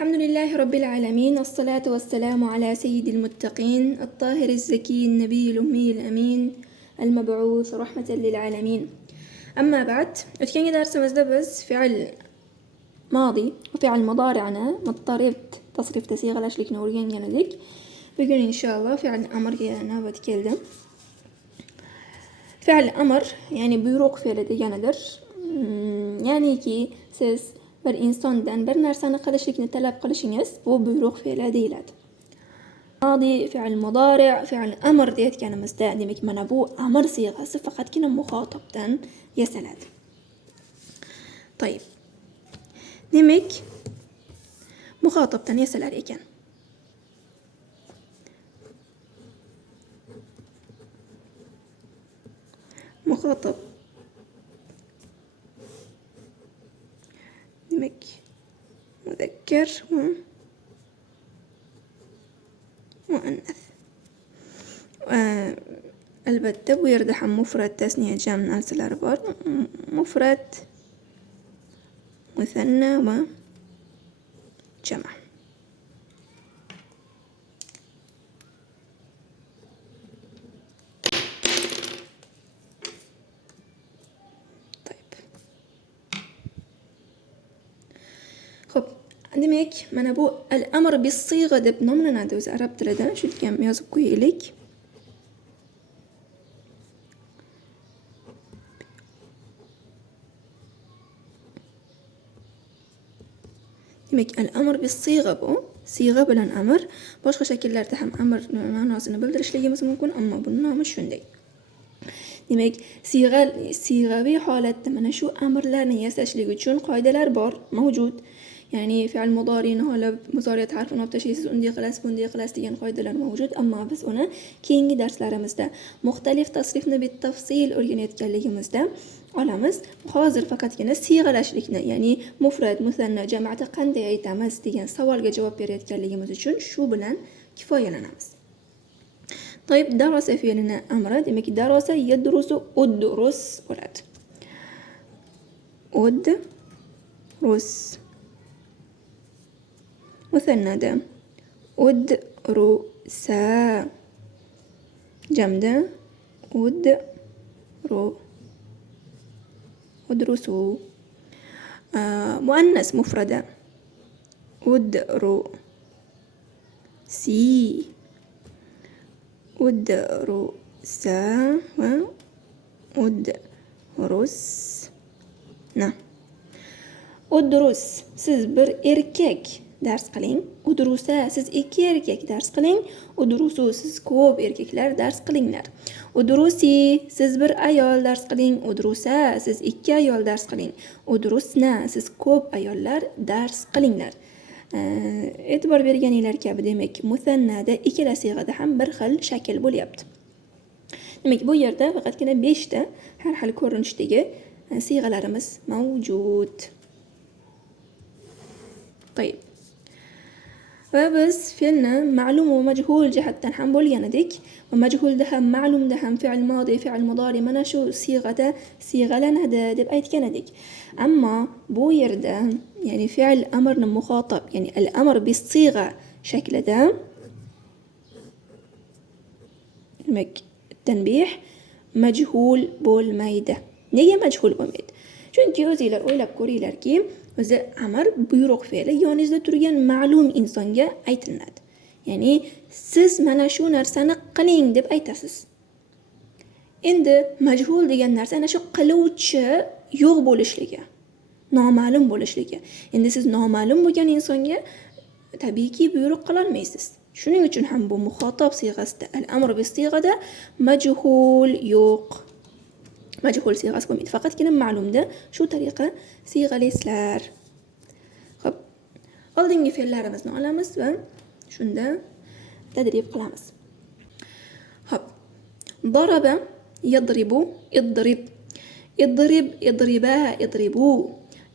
الحمد لله رب العالمين، الصلاة والسلام على سيد المتقين الطاهر الزكي النبي الأمي الأمين المبعوث رحمة للعالمين. أما بعد، ötkengi dersimizde biz fiil madi ve fiil mudari'ni muttarib tasrifda siyg'alashlikni o'rgangan edik. Bugun inshaalloh fiil amrga navbat keldi. Fiil amr ya'ni buyruq fe'li deganidir. Ya'niki siz bir insondan bir narsani qilishlikni talab qilishingiz bu buyruq fe'li deyiladi. Madi, fiil mudari', fiil amr deyotganimizda, demak mana bu amr siyg'asi faqatgina muxotobdan yasaladi. To'yib. Demak muxotobdan yasalar ekan. Muxotob demak muzakkar va muannas. Albatta bu yerda ham mufrad, tasniya, jam narsalar bor. Mufrad, musanna va jama'. Xo'p, demak mana bu al-amr bis-sig'a deb nomlanadi o'zi arab tilida. Shu ham yozib qo'yaylik. Demak al-amr bis-sig'a bu. Sig'a bilan amr, boshqa shakllarda ham amr ma'nosini bildirishligimiz mumkin, ammo buning nomi shunday. Demak, sig'aviy holatda mana shu amrlarni yasashlik uchun qoidalar bor, mavjud. Ya'ni fi'il mudori'ni olib muzoriyat harfini olib tashlaysiz, unday qilasiz, bunday qilasiz degan qoidalar mavjud, ammo biz uni keyingi darslarimizda muxtalif tasrifni bitafsil o'rganayotganligimizda olamiz. Hozir faqatgina siyg'alashlikni, ya'ni mufrad, musanna, jama'da qanday aytamiz degan savolga javob berayotganligimiz uchun shu bilan kifoyalanamiz. To'yib, darosa fe'lini amri, demak darosa yadrusu udrus bo'ladi. Udrus. Musannada udrusa. Jamda udrusu. Muannas mufrada udrusi. Udrusa va udrusna. Udrus siz bir erkak dars qiling. Udrusa siz ikki erkak dars qiling. Udrusu siz ko'p erkaklar dars qilinglar. Udrusi siz bir ayol dars qiling. Udrusa siz ikki ayol dars qiling. Udrusna siz ko'p ayollar dars qilinglar. E'tibor berganinglar kabi, demak musannada ikkala siyg'ada ham bir xil shakl bo'lyapti. Demak bu yerda faqatgina 5 ta har xil ko'rinishdagi siyg'alarimiz mavjud. To'yib. Va biz fe'lni ma'lum va majhul jihatdan ham bo'lgan edik. Va majhulda ham, ma'lumda ham fi'il modi, fi'il mudori mana shu siyg'ada siyg'alanadi deb aytgan edik. Ammo bu yerda, ya'ni fi'il amrni muxotab, ya'ni al-amr bis-sig'a shaklida, demak tanbih, majhul bo'lmaydi. Nega majhul bo'lmaydi? Chunki o'zingizlar o'ylab ko'ringlarki, o'zi amr buyruq fe'li yoningizda turgan ma'lum insonga aytiladi. Ya'ni siz mana shu narsani qiling deb aytasiz. Endi majhul degan narsa ana shu qiluvchi yo'q bo'lishligi, noma'lum bo'lishligi. Endi siz noma'lum bo'lgan insonga tabiiyki buyruq qila olmaysiz. Shuning uchun ham bu muxotob siyg'asida al-amr bis-sig'ada majhul yo'q. Majhul siyg'asi bo'lmaydi. Faqatgina ma'lumda shu tariqa siyg'alaysizlar. Xo'p, oldingi fe'llarimizni olamiz va shunda tadrib qilamiz. Xo'p. Daraba yadribu idrib. Idrib idriba idribu.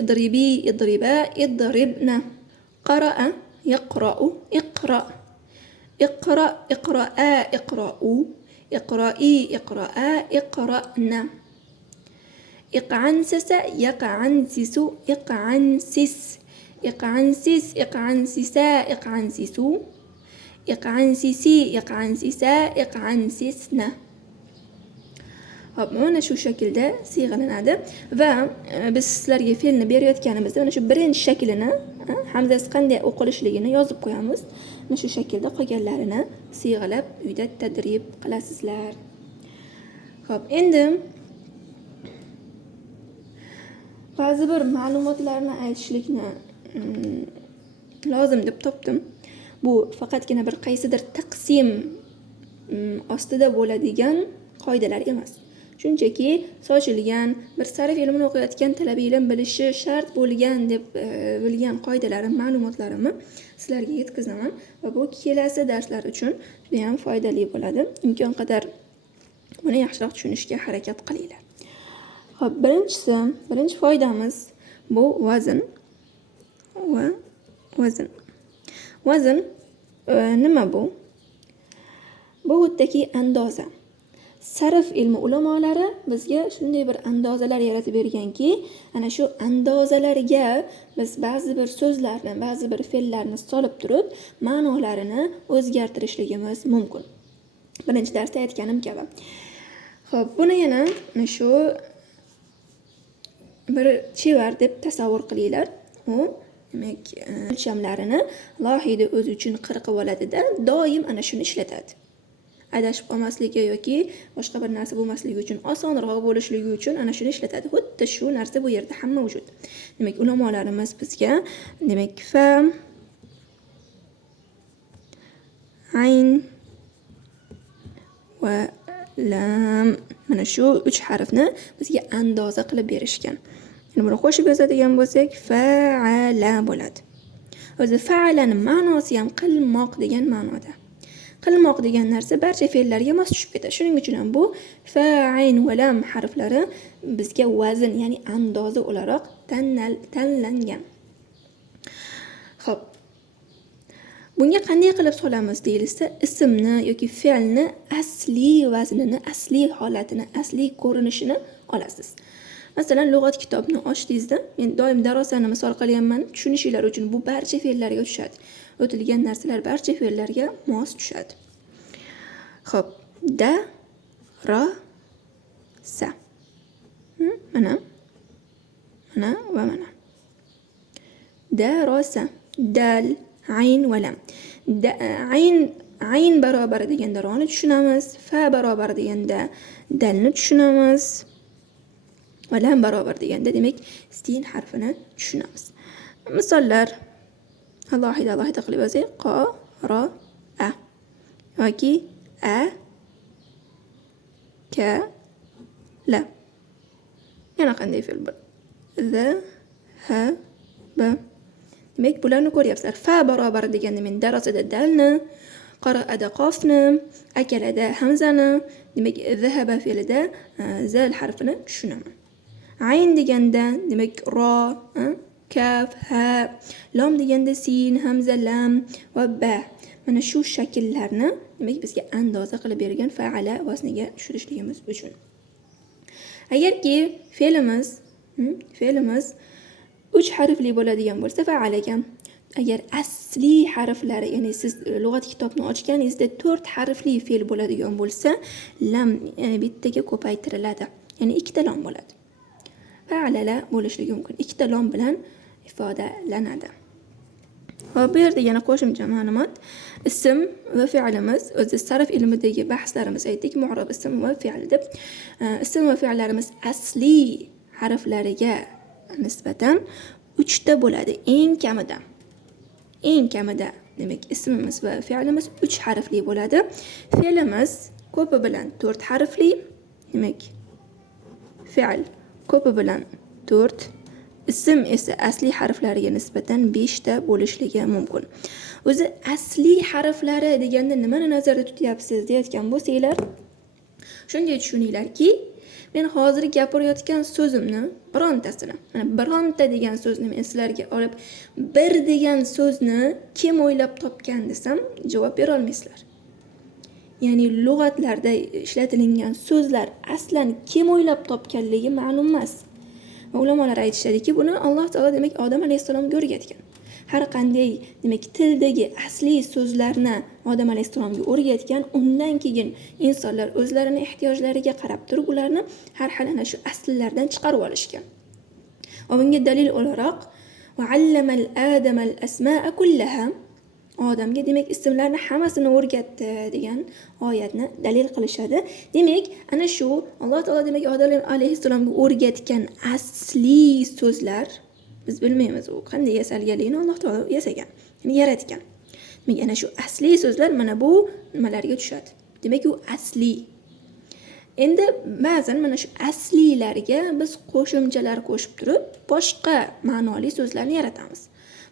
Idribi idriba idribna. Qara'a yaqra'u iqra. Iqra iqra'a iqra'u. Iqra'i iqra'a iqra'na. اقعنسس يقعنسس اقعنسس iq'ansis, iq'ansisa, iq'ansisu, iq'ansisi, iq'ansisa, iq'ansisna. Hop, mana shu shaklda siyg'alanadi va biz sizlarga fe'lni berayotganimizda mana shu birinchi shaklini, hamzasi qanday o'qilishligini yozib qo'yamiz. Mana shu shaklda qolganlarini siyg'alab uyda tadrib qilasizlar. Hop, endi ba'zi bir ma'lumotlarni aytishlikni lozim deb topdim. Bu faqatgina bir qaysidir taqsim ostida bo'ladigan qoidalar emas. Shunchaki sochilgan bir sarf ilmini o'qiyotgan talaba ilm bilishi shart bo'lgan deb bilgan qoidalarim, ma'lumotlarimni sizlarga yetkazaman va bu kelasi darslar uchun juda ham foydali bo'ladi. Imkon qadar buni yaxshiroq tushunishga harakat qilinglar. Xo'p, birinchi foydamiz bu vazn va vazn. Vazn nima bu? Bu xuddaki andoza. Sarf ilmi ulamolari bizga shunday bir andozalar yaratib berganki, ana shu andozalarga biz ba'zi bir so'zlarni, ba'zi bir fe'llarni solib turib, ma'nolarini o'zgartirishligimiz mumkin. Birinchi darsda aytganim kabi. Xo'p, buni yana shu bir chevar deb tasavvur qilinglar. U demak, o'lchamlarini lohida o'zi uchun qirqib oladida, doim ana shuni ishlatadi. Adashib qolmasligi yoki boshqa bir narsa bo'lmasligi uchun, osonroq bo'lishligi uchun ana shuni ishlatadi. Xuddi shu narsa bu yerda ham mavjud. Demak, ulamolarimiz bizga demak fa, ayn va lam mana shu 3 harfni bizga andoza qilib berishgan. Yana buni qo'shib yozadigan bo'lsak, fa'ala bo'ladi. O'zi fa'alaning ma'nosi ham qilmoq degan ma'noda. Qilmoq degan narsa barcha fe'llarga mos tushib ketadi. Shuning uchun ham bu fa, ayn va lam harflari bizga vazn, ya'ni andoza o'laroq tanlangan. Xo'p. Bunga qanday qilib solamiz deyilsa, ismni yoki fe'lni asli vaznini, asli holatini, asli ko'rinishini olasiz. Masalan, lug'at kitobini ochdingizda, men doim darosani misol qilyapman, tushunishinglar uchun bu barcha fe'llarga tushadi. O'tilgan narsalar barcha fe'llarga mos tushadi. Xo'p, da, ra, sa. Mana va mana. Da, ra, sa. Dal, ayn va lam. Ayn barobar deganda roni tushunamiz, fa barobar deganda dalni tushunamiz. Va lam barobar deganda demak sin harfini tushunamiz. Misollar alohida qilib yozay. Qa, ra, a yoki a, ka, la. Yana qanday fe'l bor? Za, ha, ba. Demak, bularni ko'ryapsizlar. Fa barobar deganda men darosada dalni, qara'ada qofni, akalada hamzani, demak zahaba fe'lida zal harfini tushunaman. Ayn deganda demak ro, kaf, ha, lam deganda sin, hamza, lam va ba. Mana shu shakllarni demak bizga andoza qilib bergan fa'ala vazniga tushirishligimiz uchun. Agarki fe'limiz 3 harfli bo'ladigan bo'lsa fa'alaga, agar asli harflari, ya'ni siz lug'at kitobini ochganingizda 4 harfli fe'l bo'ladigan bo'lsa, lam bittaga ko'paytiriladi. Ya'ni 2 ta lam bo'ladi. Fa'ala bo'lishligi mumkin. 2 ta lam bilan ifodalanadi. Va bu yerda yana qo'shimcha ma'lumot, ism va fe'limiz o'zi sarf ilmidagi bahslarimiz aytdik, mu'rab ism va fe'l deb. Ism va fe'llarimiz asli harflariga nisbatan 3 ta bo'ladi eng kamida. Demak, ismimiz va fe'limiz 3 harfli bo'ladi. Fe'limiz ko'pi bilan 4 harfli. Demak, fe'l ko'pi bilan 4, ism esa asli harflariga nisbatan 5 ta bo'lishligi mumkin. O'zi asli harflari deganda nimani nazarda tutyapsiz deyotgan bo'lsanglar, shunday tushuninglarki, men hozir gapirayotgan so'zimni birontasini, mana bironta degan so'zni men sizlarga olib, bir degan so'zni kim o'ylab topgan desam, javob bera olmaysizlar. Ya'ni lug'atlarda ishlatilgan so'zlar aslan kim o'ylab topganligi ma'lum emas. Va ulamolar aytishadiki, buni Alloh taolo demak Odam alayhisalomga o'rgatgan. har qanday demak tildagi asliy so'zlarni Odam alayhissalomga o'rgatgan, undan keyin insonlar o'zlarining ehtiyojlariga qarab turib ularni har xil ana shu aslilardan chiqarib olishgan. Va bunga dalil o'laroq va allamal adamal asma'a kullaha, odamga demak ismlarni hammasini o'rgatdi degan oyatni dalil qilishadi. Demak, ana shu Alloh taolo demak Odam alayhissalomga o'rgatgan asli so'zlar biz bilmaymiz u qanday yasalganligini, Alloh taolo yasagan, ya'ni yaratgan. Demak, ana shu asli so'zlar mana bu nimalarga tushadi. Demak, u asli. Endi ba'zan mana shu aslilarga biz qo'shimchalar qo'shib turib, boshqa ma'noli so'zlarni yaratamiz.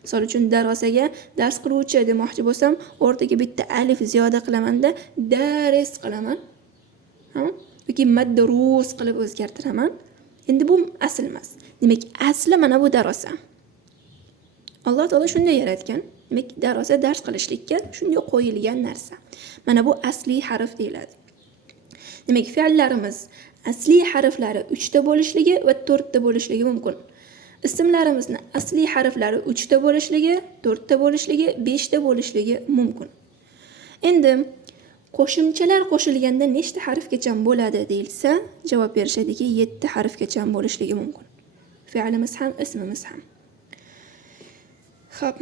Misol uchun darosaga dars qiluvchi demoqchi bo'lsam, o'rtaga bitta alif ziyoda qilaman-da, daris qilaman. Yoki madrus qilib o'zgartiraman. Endi bu asl emas. Demak, asli mana bu darosa. Alloh taolo shunday yaratgan. Demak, darosa dars qilishlikka shunday qo'yilgan narsa. Mana bu asli harf deyiladi. Demak, fe'llarimiz asli harflari 3 ta bo'lishligi va 4 ta bo'lishligi mumkin. Ismlarimizni asli harflari 3 ta bo'lishligi, 4 ta bo'lishligi, 5 ta bo'lishligi mumkin. Endi qo'shimchalar qo'shilganda nechta harfgacha bo'ladi deyilsa, javob berishadiki 7 harfgacha bo'lishligi mumkin. Fe'limiz ham, ismimiz ham. Xo'p.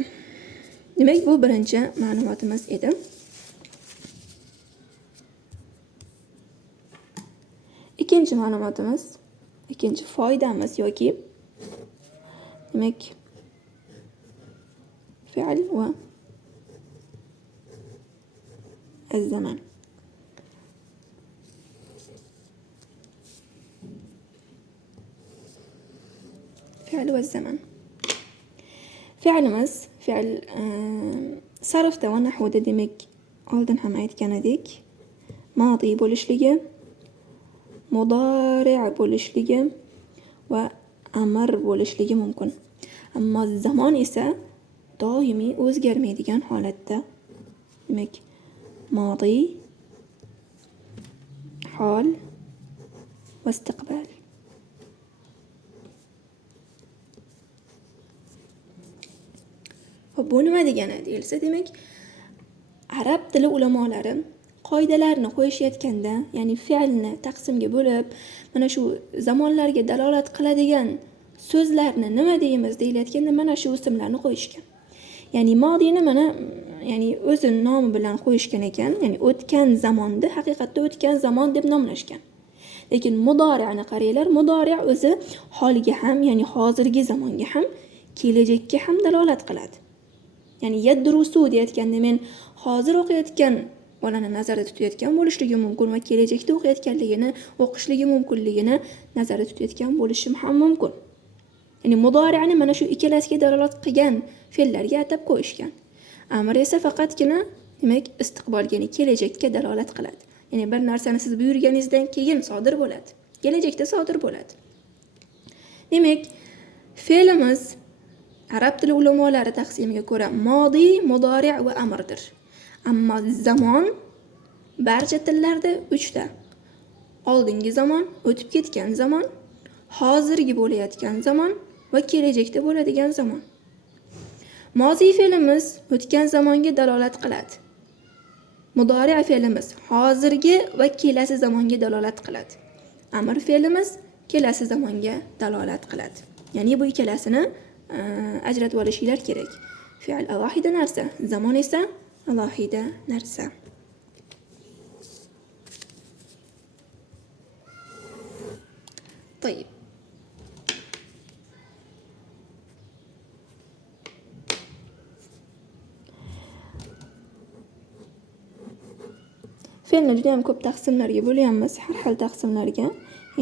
Demak, bu birinchi ma'lumotimiz edi. Ikkinchi ma'lumotimiz, ikkinchi foydamiz yoki demak fe'l va az-zaman. Fe'l va az-zaman. Fe'limiz, fe'l sarfda va nahvda demak oldin ham aytgan edik, modi bo'lishligi, mudori' bo'lishligi va amr bo'lishligi mumkin. Ammo zamon esa doimiy o'zgarmaydigan holatda. Demak, modi, hol va istiqbal. Va bu nima degani deyilsa, demak, arab tili ulamolari qoidalarni qo'yishayotganda, ya'ni fe'lni taqsimga bo'lib, mana shu zamonlarga dalolat qiladigan so'zlarni nima deymiz deyilayotganda mana shu ismlarni qo'yishgan. Ya'ni modini mana ya'ni o'zi nomi bilan qo'yishgan ekan, ya'ni o'tgan zamonni haqiqatda o'tgan zamon deb nomlashgan. Lekin mudori'ni qaranglar, mudori' o'zi holga ham, ya'ni hozirgi zamonga ham, kelajakka ham dalolat qiladi. Ya'ni yadrusu deyotganda men hozir o'qiyotgan bolani nazarda tutayotgan bo'lishligi mumkin va kelajakda o'qiyotganligini, o'qishligi mumkinligini nazarda tutayotgan bo'lishim ham mumkin. Ya'ni mudori'ni mana shu ikkalasiga dalolat qilgan fe'llarga atab qo'yishgan. Amr esa faqatgina demak istiqbolga, ya'ni kelajakka dalolat qiladi. Ya'ni bir narsani siz buyurganingizdan keyin sodir bo'ladi, kelajakda sodir bo'ladi. Demak, fe'limiz arab tili ulamolari taqsimiga ko'ra modi, mudori' va amrdir. Ammo zamon barcha tillarda 3 ta. Oldingi zamon, o'tib ketgan zamon, hozirgi bo'layotgan zamon va kelajakda bo'ladigan zamon. Mozi fe'limiz o'tgan zamonga dalolat qiladi. Mudori' fe'limiz hozirgi va kelasi zamonga dalolat qiladi. Amr fe'limiz kelasi zamonga dalolat qiladi. Ya'ni bu ikkalasini ajratib olishinglar kerak. Fe'l alohida narsa, zamon esa alohida narsa. To'yib. Fe'lni juda ham ko'p taqsimlarga bo'layapmiz, har xil taqsimlarga.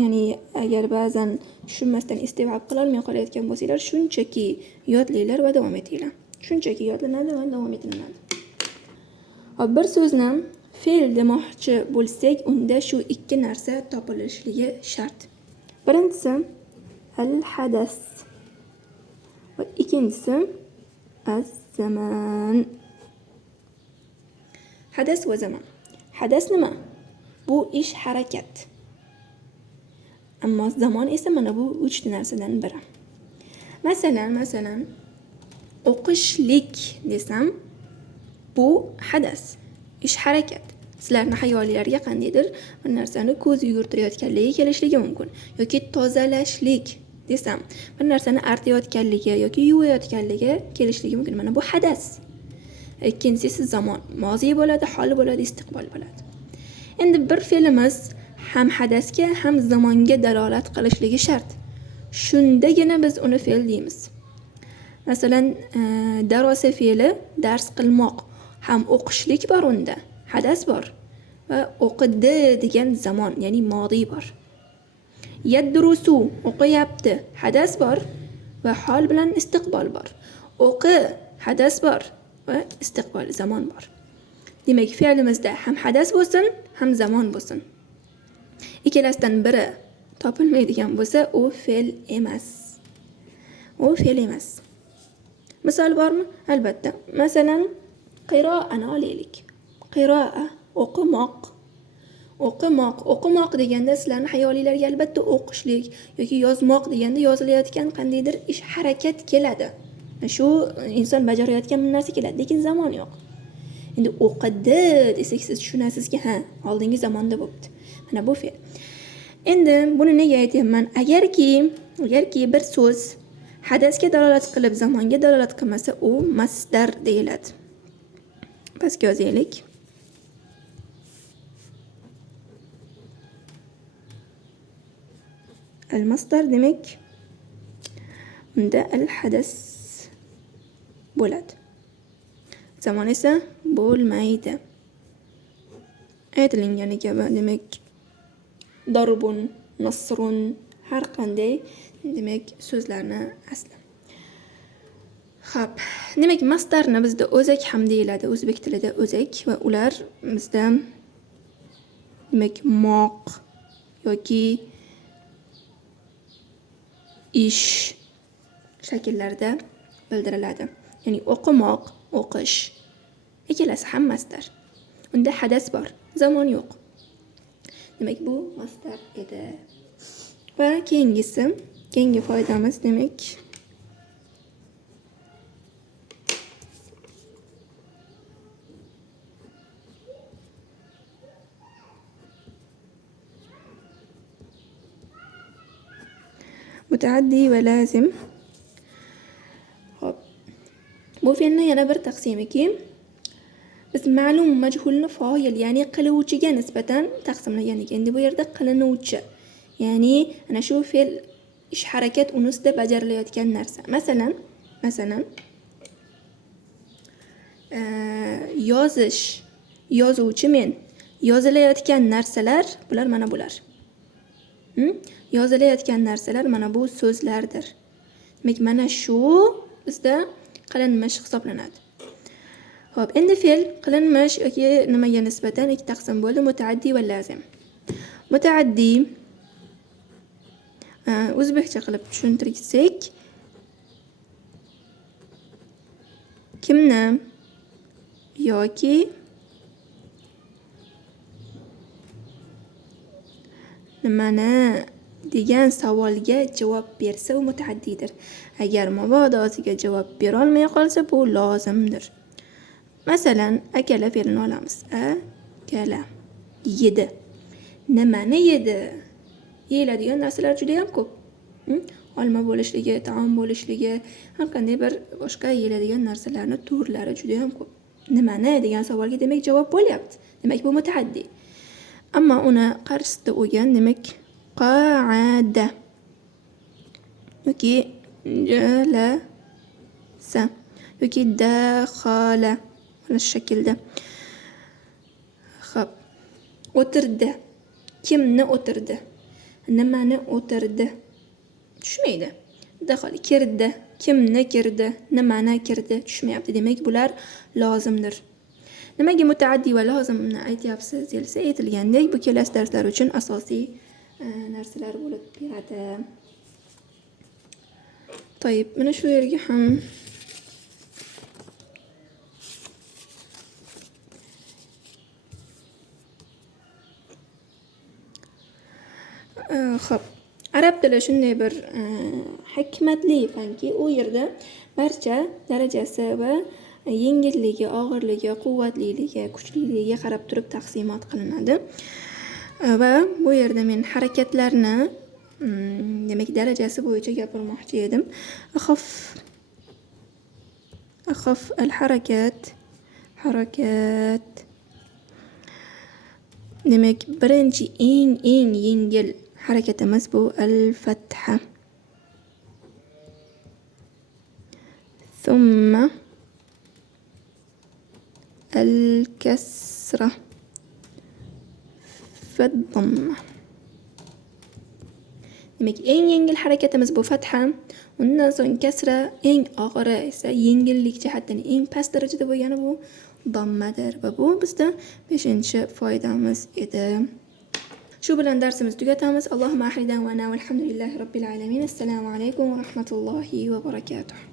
Ya'ni agar ba'zan tushunmasdan isti'vob qila olmay qolayotgan bo'lsanglar, shunchaki yodlanglar va davom etinglar. Shunchaki yodlanadi va davom etiladi. Bir so'zni fe'l demoqchi bo'lsak, unda shu ikki narsa topilishligi shart. Birinchisi al-hadas va ikkinchisi az-zaman. Hadas va zaman. Hadas nima? Bu ish, harakat. Ammo zamon esa mana bu 3 narsadan biri. Masalan, o'qishlik desam, bu hadas, ish harakat. Sizlarning xayolingizga qandaydir bir narsani ko'z yugurtirayotganligi kelishligi mumkin. Yoki tozalashlik desam, bir narsani artayotganligi yoki yuvayotganligi kelishligi mumkin. Mana bu hadas. Ikkinchisi zamon, moziy bo'ladi, hol bo'ladi, istiqbol bo'ladi. Endi bir fe'limiz ham hadasga, ham zamonga dalolat qilishligi shart. Shundagina biz uni fe'l deymiz. Masalan, darosa fe'li dars qilmoq, ham o'qishlik bor unda, hadas bor va o'qidi degan zamon, ya'ni modiy bor. Yadrusu o'qiyapti, hadas bor va hol bilan istiqbol bor. O'qi, hadas bor va istiqbol, zamon bor. Demak, fe'limizda ham hadas bo'lsin, ham zamon bo'lsin. Ikkalasidan biri topilmaydigan bo'lsa, u fe'l emas. U fe'l emas. Misol bormi? Albatta. Masalan, qiro'ani olaylik. Qiro'a, o'qimoq. O'qimoq deganda sizlarning xayolingizga albatta o'qishlik yoki yozmoq deganda yozilayotgan qandaydir ish harakat keladi. Shu inson bajarayotgan bir narsa keladi, lekin zamon yo'q. Endi o'qidi desak, siz tushunasizki, ha, oldingi zamonda bo'libdi. Mana bu fe'l. Endi buni nega aytyapman? Agarki bir so'z hadasga dalolat qilib, zamonga dalolat qilmasa, u masdar deyiladi. Pastga yozaylik. Al-masdar demak, unda al-hadas bo'ladi. Zamon esa bo'lmaydi. Aytilgani kabi, demak, darbun, nasrun, har qanday demak so'zlarni asli. Xo'p, demak, masdarni bizda o'zak ham deyiladi, o'zbek tilida o'zak va ular bizda demak moq yoki ish shakllarida bildiriladi. Ya'ni o'qimoq, o'qish. Ikkalasi ham masdar. Unda hadas bor, zamon yo'q. Demak, bu masdar edi. Va keyingi foydamiz demak mutaaddi va lazim. Xo'p. Bu fe'lni yana bir taqsimiki biz ma'lum majhulni fa'il, ya'ni qiluvchiga nisbatan taqsimlagan ekan. Endi bu yerda qilinuvchi, ya'ni ana shu fe'l ish harakat unusida bajarilayotgan narsa. Masalan, yozish, yozuvchi men. Yozilayotgan narsalar bular mana bular. Yozilayotgan narsalar mana bu so'zlardir. Demak, mana shu bizda qilinmish hisoblanadi. Xo'p, endi fe'l qilinmish yoki nimaga nisbatan ikki taqsim bo'ldi, mutaaddi va lazim. Mutaaddi o'zbekcha qilib tushuntirsak, kimni yoki nimani degan savolga javob bersa, u mutaaddidir. Agar mabodosiga javob bera olmay qolsa, bu lozimdir. Masalan, akala fe'lini olamiz. Akala, yedi. Nimani yedi? Yeyiladigan narsalar juda ham ko'p. Olma bo'lishligi, taom bo'lishligi, har qanday bir boshqa yeyiladigan narsalarning turlari juda ham ko'p. Nimani degan savolga demak javob bo'lyapti. Demak, bu mutaaddi. Ammo uni qarshisida o'lgan, demak, qa'ada yoki jalasa yoki dakhala mana shu shaklda. Xo'p, o'tirdi. Kimni o'tirdi? Nimani o'tirdi? Tushmaydi. Dakhala kirdi. Kimni kirdi? Nimani kirdi? Tushmayapti. Demak, bular lozimdir. Nimaga mutaaddi va lozimni aytyapsiz desa, aytilgandek, bu kelasi darslar uchun asosiy narsalar bo'lib beradi. To'yib, mana shu yerga ham xo'p, Arab tili shunday bir hikmatli fanki, u yerda barcha darajasi va yengilligi, og'irligi, quvvatliligi, kuchliligiga qarab turib taqsimot qilinadi. Va bu yerda men harakatlarni demak darajasi bo'yicha gapirmoqchi edim. Axaf al-harakat, harakat. Demak, birinchi eng yengil harakatimiz bu al-fatha. Thumma al-kasra. Fad-damma. Demak, eng yengil harakatimiz bu fatha. Undan so'ng kasra, eng og'iri esa yengillik jihatdan eng past darajada bo'lgani bu dammadir va bu bizda 5-foydamiz edi. Shu bilan darsimizni tugatamiz. Allohumma ahridan va na valhamdulillahi robbil alamin. Assalomu alaykum va rahmatullohi va barakatuh.